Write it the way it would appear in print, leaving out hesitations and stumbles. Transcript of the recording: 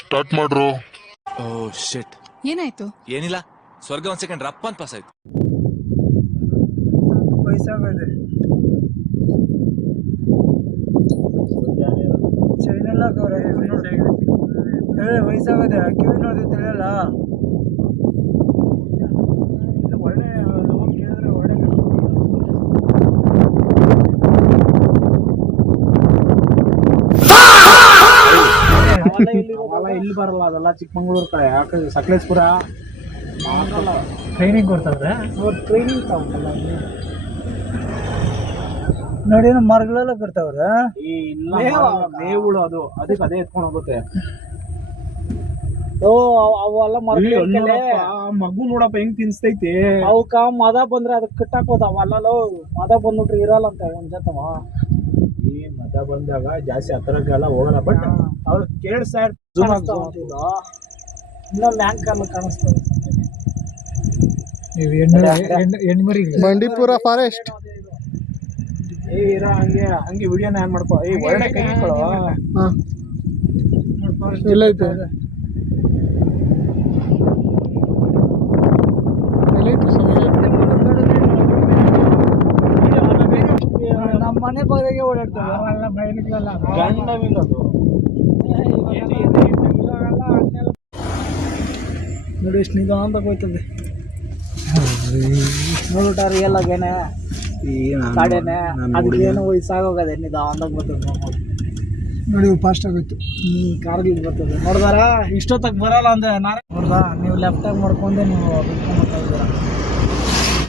Start ಮಾಡ್ರು. ಓ ಶಿಟ್. ಏನಾಯ್ತು? ಏನಿಲ್ಲ, ಸ್ವರ್ಗ ಒಂದ್ ಸೆಕೆಂಡ್ ರಪ್ಪ ಅಂತ ಪಾಸ್ ಆಯ್ತು. ವಯಸ್ಸಾಗದೆ ಚೈನೆಲ್ಲ ವಯಸ್ಸಾಗದೆ ಕಿವಿ ನೋಡಿದ್ರೆ ತಿಳಿಯಲ್ಲ. ಒಳ್ಳೆ ಕೇಳಿದ್ರೆ ಒಳ್ಳೆ ಇಲ್ಲಿ ಬರಲ್ಲ, ಅದೆಲ್ಲ ಚಿಕ್ಕಮಂಗ್ಳೂರ್ ಕಡೆ. ಯಾಕಂದ್ರೆ ಸಕಲೇಶ್ಪುರ ಟ್ರೈನಿಂಗ್ ಕೊಡ್ತಾರೆ. ಟ್ರೈನಿಂಗ್ ತಗೊಂಡಲ್ಲ ನೋಡಿ, ಮರಗಳೆಲ್ಲ ಕೊಡ್ತಾವ್ರೆ. ಮೇವುಗಳು ಅದು ಅದಕ್ಕೆ ಅದೇ ಎತ್ಕೊಂಡು ಹೋಗುತ್ತೆ. ಅವೆಲ್ಲ ಮಗು ನೋಡಪ್ಪ ಹೆಂಗ್ ತಿನ್ಸ್ತೈತಿ. ಅವಕ್ಕ ಮದ ಬಂದ್ರೆ ಅದಕ್ಕೆ ಕಟ್ಟಾಕೋದ. ಅವೆಲ್ಲ ಮದ ಬಂದ್ಬಿಟ್ರೆ ಇರಲ್ಲ ಅಂತ ಒಂದ್ ಜೊತವ. ಈ ಮದ ಬಂದಾಗ ಜಾಸ್ತಿ ಹತ್ರಕ್ಕೆಲ್ಲ ಹೋಗಲ್ಲ. ಬಟ್ ಅವ್ರು ಕೇಳಿಸ್ತಾ ಇನ್ನ ಬ್ಯಾಂಕ್ ಎಲ್ಲ ಕಾಣಿಸ್ತದೆ. ಬಂಡೀಪುರ ಫಾರೆಸ್ಟ್ ಇರ ಹಂಗೆ ಹಂಗೆ ವಿಡಿಯೋನ ಏನ್ ಮಾಡ್ಕೊ. ಒಳ್ಳೆ ಕೈ ಇಟ್ಕೊಳ್ಳೋ. ಎಲ್ಲೈತೆ ನಮ್ಮ ಮನೆ ಬಾಗಿಲಿಗೆ ಓಡಾಡ್ತಾರೆ. ನೋಡಿ ಎಷ್ಟು ನಿಧಾನ ಹೋಯ್ತದೆ. ನೋಡ್ಬಿಟ್ಟ ರಿಯಲ್ ಆಗೇನೆ ಗಾಡಿನೇ. ಅದಕ್ಕೆ ಏನೋ ವಯಸ್ಸಾಗೋಗದೆ, ನಿಧಾನದಾಗ ಬರ್ತದೆ ನೋಡಿ. ಫಾಸ್ಟ್ ಆಗೋಯ್ತು. ಕಾರ್ಗಿಲ್ ಬರ್ತದೆ ನೋಡ್ದಾರ. ಇಷ್ಟೊತ್ತಾಗ ಬರಲ್ಲ ಅಂದೆ ನಾನು. ನೋಡ್ದಾ ನೀವು ಲೆಫ್ಟಾಗಿ ಮಾಡ್ಕೊಂಡೆ ನೀವು